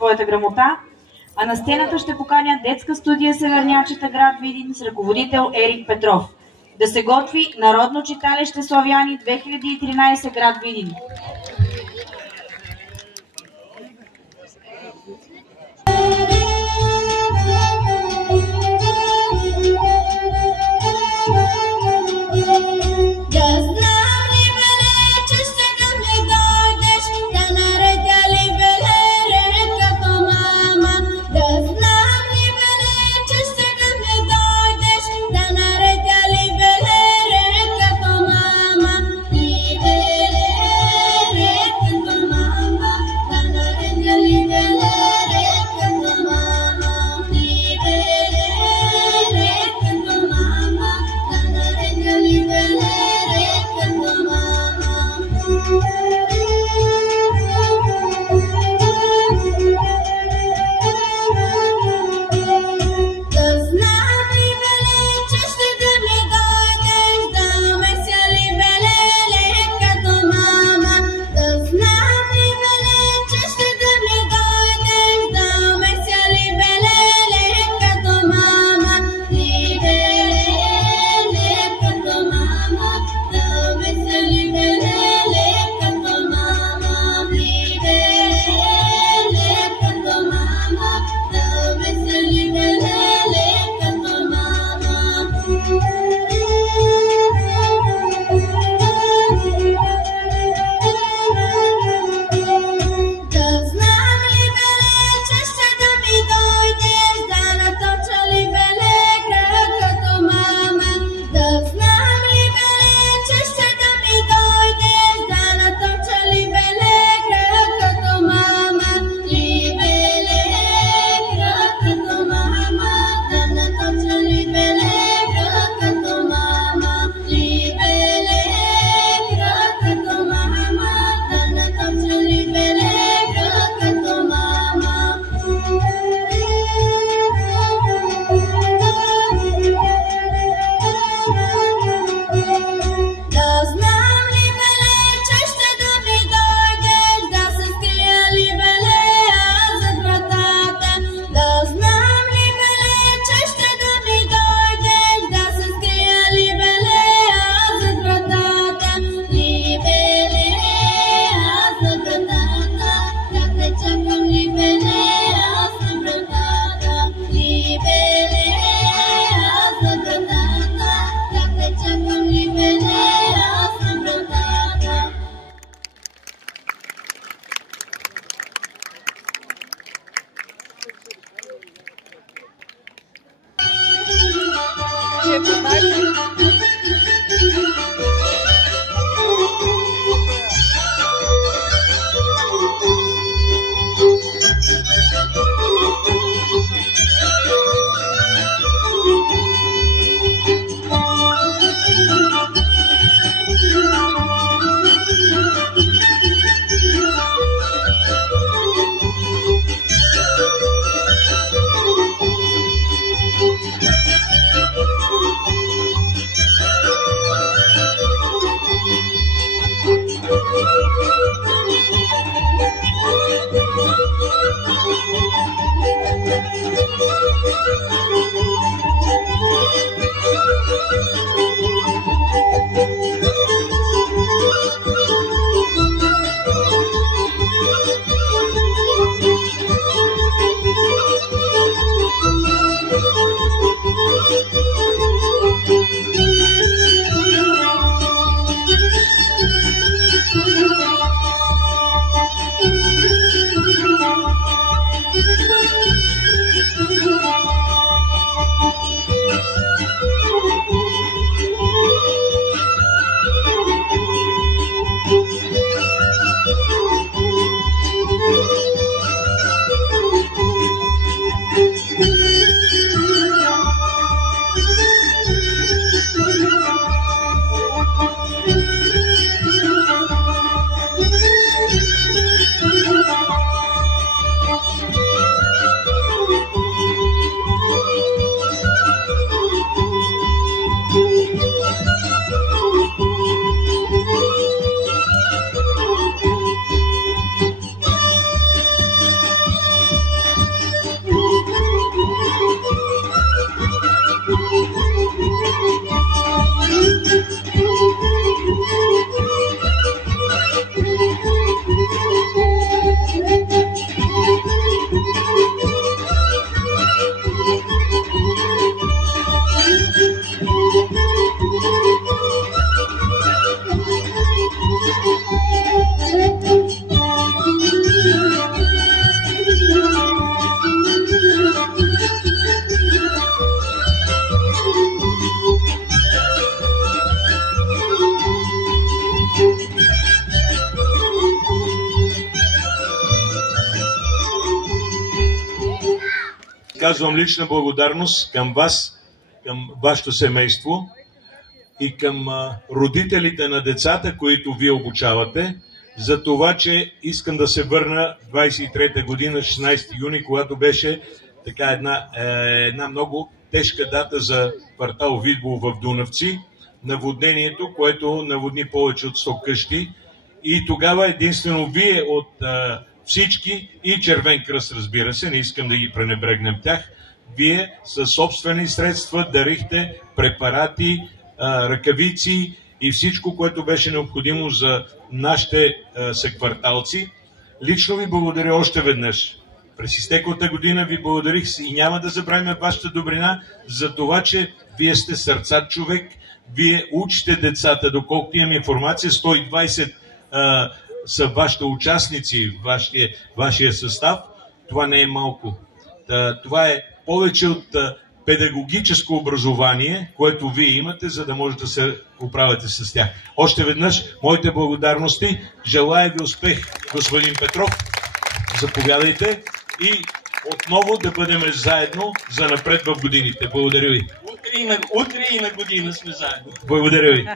своята грамота, а на сцената ще поканя детска студия Севернячета град Видин с ръководител Ерик Петров. Да се готви Народно читалище Славяни 2013 град Видин. изказвам лична благодарност към вас, към вашето семейство и към родителите на децата, които вие обучавате, за това, че искам да се върна 23-та година, 16 юни, когато беше така една много тежка дата за квартал Видбол в Дунавци, наводнението, което наводни повече от 100 къщи. И тогава единствено вие от всички и Червен кръст, разбира се, не искам да ги пренебрегнем тях, вие със собствени средства дарихте препарати, ръкавици и всичко, което беше необходимо за нашите съкварталци. Лично ви благодаря още веднъж. През изтеклата година ви благодарих и няма да забравим вашата добрина за това, че вие сте сърцат човек, вие учите децата, доколкото имам информация, 120 са вашите участници, вашия състав. Това не е малко. Това е повече от педагогическо образование, което вие имате, за да можете да се оправяте с тях. Още веднъж, моите благодарности. Желая ви успех, господин Петров. Заповядайте и отново да бъдем заедно за напред в годините. Благодаря ви. Утре и на година сме заедно. Благодаря ви.